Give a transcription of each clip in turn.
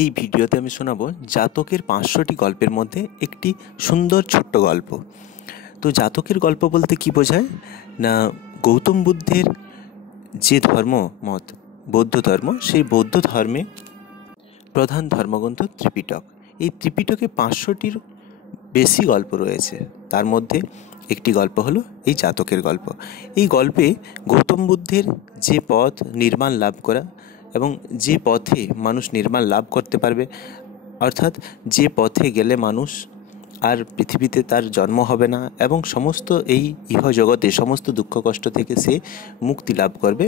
এই ভিডিওতে আমি শোনাবো জাতকের 500টি গল্পের মধ্যে একটি সুন্দর ছোট্ট গল্প। তো জাতকের গল্প বলতে কি বোঝায় না, গৌতম বুদ্ধের যে ধর্মমত বৌদ্ধ ধর্ম, সেই বৌদ্ধ ধর্মে প্রধান ধর্মগ্রন্থ ত্রিপিটক। এই ত্রিপিটকে 500টির বেশি গল্প রয়েছে। তার মধ্যে একটি গল্প হলো এই জাতকের গল্প। এই গল্পে গৌতম বুদ্ধের যে পথ নির্মাণ লাভ করা এবং যে পথে মানুষ নির্মাণ লাভ করতে পারবে, অর্থাৎ যে পথে গেলে মানুষ আর পৃথিবীতে তার জন্ম হবে না এবং সমস্ত এই ইহজগতে সমস্ত দুঃখ কষ্ট থেকে সে মুক্তি লাভ করবে,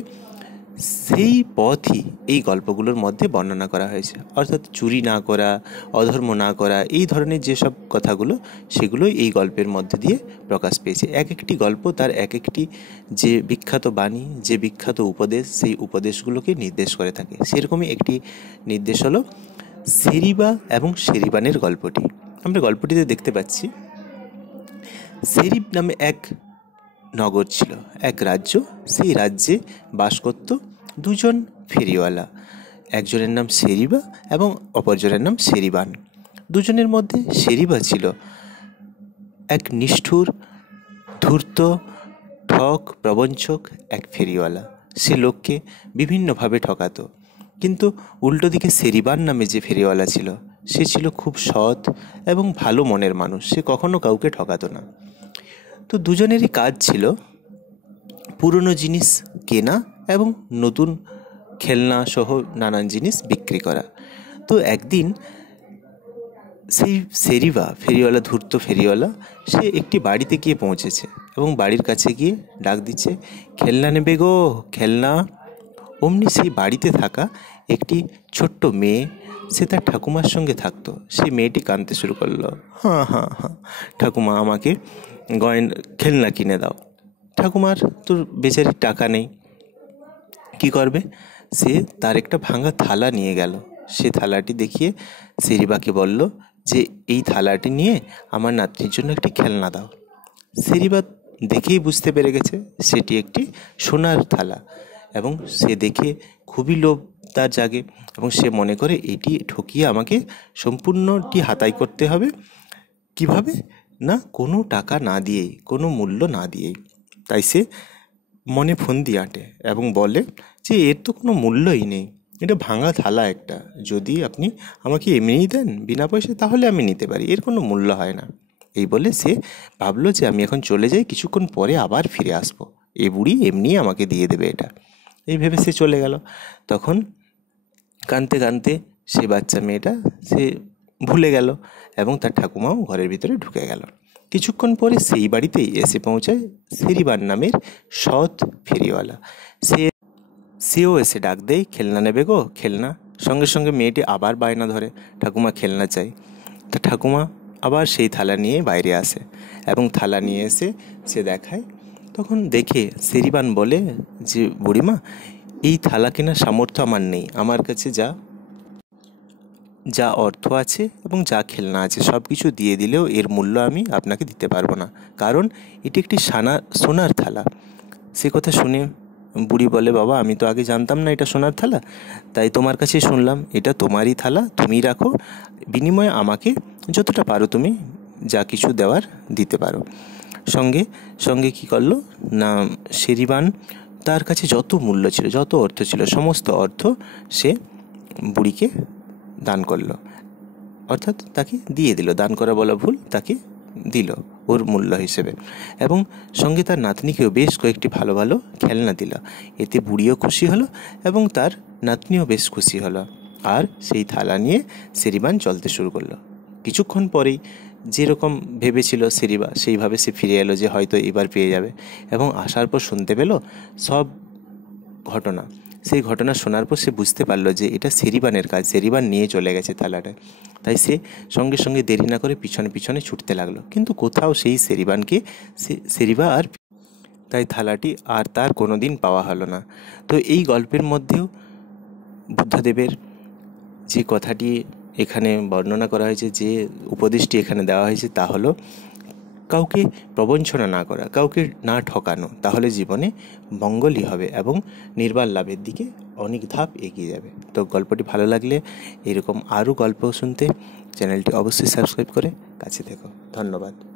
সেই পথই এই গল্পগুলোর মধ্যে বর্ণনা করা হয়েছে। অর্থাৎ চুরি না করা, অধর্ম না করা, এই ধরনের যেসব কথাগুলো, সেগুলোই এই গল্পের মধ্যে দিয়ে প্রকাশ পেয়েছে। এক একটি গল্প তার এক একটি যে বিখ্যাত বাণী, যে বিখ্যাত উপদেশ, সেই উপদেশগুলোকে নির্দেশ করে থাকে। সেরকমই একটি নির্দেশ হলো সেরিবা এবং সেরিবানের গল্পটি। আমরা গল্পটিতে দেখতে পাচ্ছি, সেরিব নামে এক নগর ছিল, এক রাজ্য। সেই রাজ্যে বাস করত দুজন ফেরিওয়ালা। একজনের নাম সেরিবা এবং অপরজনের নাম সেরিবান। দুজনের মধ্যে সেরিবা ছিল এক নিষ্ঠুর, ধূর্ত, ঠক, প্রবঞ্চক এক ফেরিওয়ালা। সে লোককে বিভিন্নভাবে ঠকাতো। কিন্তু উল্টো দিকে সেরিবান নামে যে ফেরিওয়ালা ছিল, সে ছিল খুব সৎ এবং ভালো মনের মানুষ। সে কখনো কাউকে ঠকাতো না। তো দুজনেরই কাজ ছিল পুরনো জিনিস কেনা এবং নতুন খেলনা সহ নানান জিনিস বিক্রি করা। তো একদিন সেই সেরিবা ফেরিওয়ালা, ধূর্ত ফেরিওয়ালা, সে একটি বাড়িতে গিয়ে পৌঁছেছে এবং বাড়ির কাছে গিয়ে ডাক দিচ্ছে, খেলনা নেবে গো, খেলনা। অমনি সেই বাড়িতে থাকা একটি ছোট্ট মেয়ে, সে তার ঠাকুমার সঙ্গে থাকতো। সেই মেয়েটি কাঁদতে শুরু করলো, হ্যাঁ হ্যাঁ হ্যাঁ, ঠাকুমা আমাকে খেলনা কিনে দাও। ঠাকুমার তোর বেচারির টাকা নেই, কি করবে? সে তার একটা ভাঙা থালা নিয়ে গেল। সে থালাটি দেখিয়ে সেরিবাকে বলল যে এই থালাটি নিয়ে আমার নাতনির জন্য একটি খেলনা দাও। সেরিবা দেখেই বুঝতে পেরে গেছে সেটি একটি সোনার থালা এবং সে দেখে খুবই লোভ তার জাগে এবং সে মনে করে এটি ঠকিয়ে আমাকে সম্পূর্ণটি হাতাই করতে হবে। কিভাবে না, কোনো টাকা না দিয়েই, কোনো মূল্য না দিয়েই। তাই সে মনে ফন্দি আঁটে এবং বলে যে এর তো কোনো মূল্যই নেই, এটা ভাঙা থালা একটা, যদি আপনি আমাকে এমনিই দেন বিনা পয়সায় তাহলে আমি নিতে পারি, এর কোনো মূল্য হয় না। এই বলে সে ভাবলো যে আমি এখন চলে যাই, কিছুক্ষণ পরে আবার ফিরে আসবো, এ বুড়ি এমনিই আমাকে দিয়ে দেবে এটা। এই ভেবে সে চলে গেল। তখন কাঁদতে কাঁদতে সে বাচ্চা মেয়েটা সে ভুলে গেল এবং তার ঠাকুমাও ঘরের ভিতরে ঢুকে গেল। কিছুক্ষণ পরে সেই বাড়িতেই এসে পৌঁছায় সেরিবান নামের সৎ ফেরিওয়ালা। সেও এসে ডাক দেয়, খেলনা নেবে গো, খেলনা। সঙ্গে সঙ্গে মেয়েটি আবার বায়না ধরে, ঠাকুমা খেলনা চাই। তা ঠাকুমা আবার সেই থালা নিয়ে বাইরে আসে এবং থালা নিয়ে এসে সে দেখায়। তখন দেখে সেরিবান বলে যে বুড়িমা, এই থালা কেনার সামর্থ্য আমার নেই, আমার কাছে যা অর্থ আছে এবং যা খেলনা আছে সব কিছু দিয়ে দিলেও এর মূল্য আমি আপনাকে দিতে পারবো না, কারণ এটি একটি সোনার থালা। সে কথা শুনে বুড়ি বলে, বাবা আমি তো আগে জানতাম না এটা সোনার থালা, তাই তোমার কাছে শুনলাম এটা তোমারই থালা, তুমিই রাখো, বিনিময়ে আমাকে যতটা পারো তুমি যা কিছু দেওয়ার দিতে পারো। সঙ্গে সঙ্গে কী করলো না, সেরিবান তার কাছে যত মূল্য ছিল, যত অর্থ ছিল, সমস্ত অর্থ সে বুড়িকে দান করলো, অর্থাৎ তাকে দিয়ে দিল। দান করা বলা ভুল, তাকে দিল ওর মূল্য হিসেবে। এবং সঙ্গে তার নাতনিকেও বেশ কয়েকটি ভালো ভালো খেলনা দিল। এতে বুড়িও খুশি হলো এবং তার নাতনিও বেশ খুশি হলো। আর সেই থালা নিয়ে সেরিবান চলতে শুরু করলো। কিছুক্ষণ পরেই যেরকম ভেবেছিল সেরিবা, সেইভাবে সে ফিরে এলো যে হয়তো এবার পেয়ে যাবে, এবং আসার পর শুনতে পেল সব ঘটনা। সেই ঘটনা শোনার পর সে বুঝতে পারলো যে এটা সেরিবানের কাজ, সেরিবান নিয়ে চলে গেছে থালাটা। তাই সে সঙ্গে সঙ্গে দেরি না করে পিছনে পিছনে ছুটতে লাগলো, কিন্তু কোথাও সেই সেরিবানকে সেরিবা আর, তাই থালাটি আর তার কোনো দিন পাওয়া হলো না। তো এই গল্পের মধ্যেও বুদ্ধদেবের যে কথাটি এখানে বর্ণনা করা হয়েছে, যে উপদেশটি এখানে দেওয়া হয়েছে, তা হলো কাউকে প্রবঞ্চনা না করা, কাউকে না ঠকানো, তাহলে জীবনে মঙ্গলই হবে এবং নির্বাণ লাভের দিকে অনেক ধাপ এগিয়ে যাবে। তো গল্পটি ভালো লাগলে এরকম আরও গল্প শুনতে চ্যানেলটি অবশ্যই সাবস্ক্রাইব করে কাছে থেকো। ধন্যবাদ।